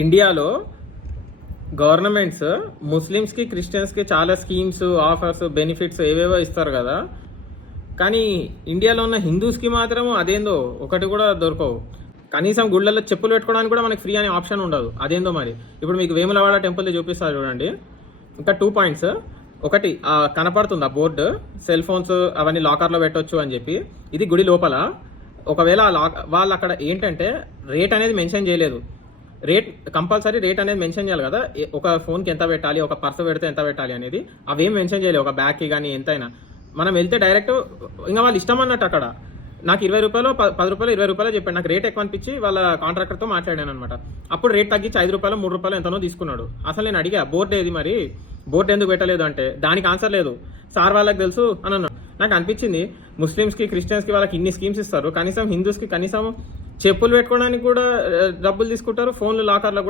ఇండియాలో గవర్నమెంట్స్ ముస్లిమ్స్కి క్రిస్టియన్స్కి చాలా స్కీమ్స్ ఆఫర్స్ బెనిఫిట్స్ ఏవేవో ఇస్తారు కదా. కానీ ఇండియాలో ఉన్న హిందూస్కి మాత్రం అదేందో ఒకటి కూడా దొరకవు. కనీసం గుళ్ళల్లో చెప్పులు పెట్టుకోవడానికి కూడా మనకి ఫ్రీ అనే ఆప్షన్ ఉండదు. అదేందో మరి. ఇప్పుడు మీకు వేములవాడ టెంపుల్ చూపిస్తారు చూడండి. ఇంకా 2 పాయింట్స్. ఒకటి కనపడుతుంది ఆ బోర్డు, సెల్ ఫోన్స్ అవన్నీ లాకర్లో పెట్టవచ్చు అని చెప్పి. ఇది గుడి లోపల. ఒకవేళ వాళ్ళు అక్కడ ఏంటంటే రేట్ అనేది మెన్షన్ చేయలేదు. రేట్ కంపల్సరీ రేట్ అనేది మెన్షన్ చేయాలి కదా. ఒక ఫోన్కి ఎంత పెట్టాలి, ఒక పర్స్ పెడితే ఎంత పెట్టాలి అనేది అవేం మెన్షన్ చేయలేదు. ఒక బ్యాగ్కి కానీ ఎంతైనా మనం వెళ్తే డైరెక్ట్ ఇంకా వాళ్ళు ఇష్టం అన్నట్టు. అక్కడ నాకు 20 రూపాయలు 10 రూపాయలు 20 రూపాయలు చెప్పాడు. నాకు రేట్ ఎక్కువ అనిపించి వాళ్ళ కాంట్రాక్టర్తో మాట్లాడాను అనమాట. అప్పుడు రేట్ తగ్గించి 5 రూపాయలు 3 రూపాయలు ఎంతనో తీసుకున్నాడు. అసలు నేను అడిగా బోర్డు ఏది మరి, బోర్డు ఎందుకు పెట్టలేదు అంటే దానికి ఆన్సర్ లేదు, సార్ వాళ్ళకి తెలుసు అని అన్నాడు. నాకు అనిపించింది ముస్లిమ్స్కి క్రిస్టియన్స్కి వాళ్ళకి ఇన్ని స్కీమ్స్ ఇస్తారు, కనీసం హిందూస్కి కనీసం చెప్పులు పెట్టుకోవడానికి కూడా డబ్బులు తీసుకుంటారు, ఫోన్లు లాకర్లో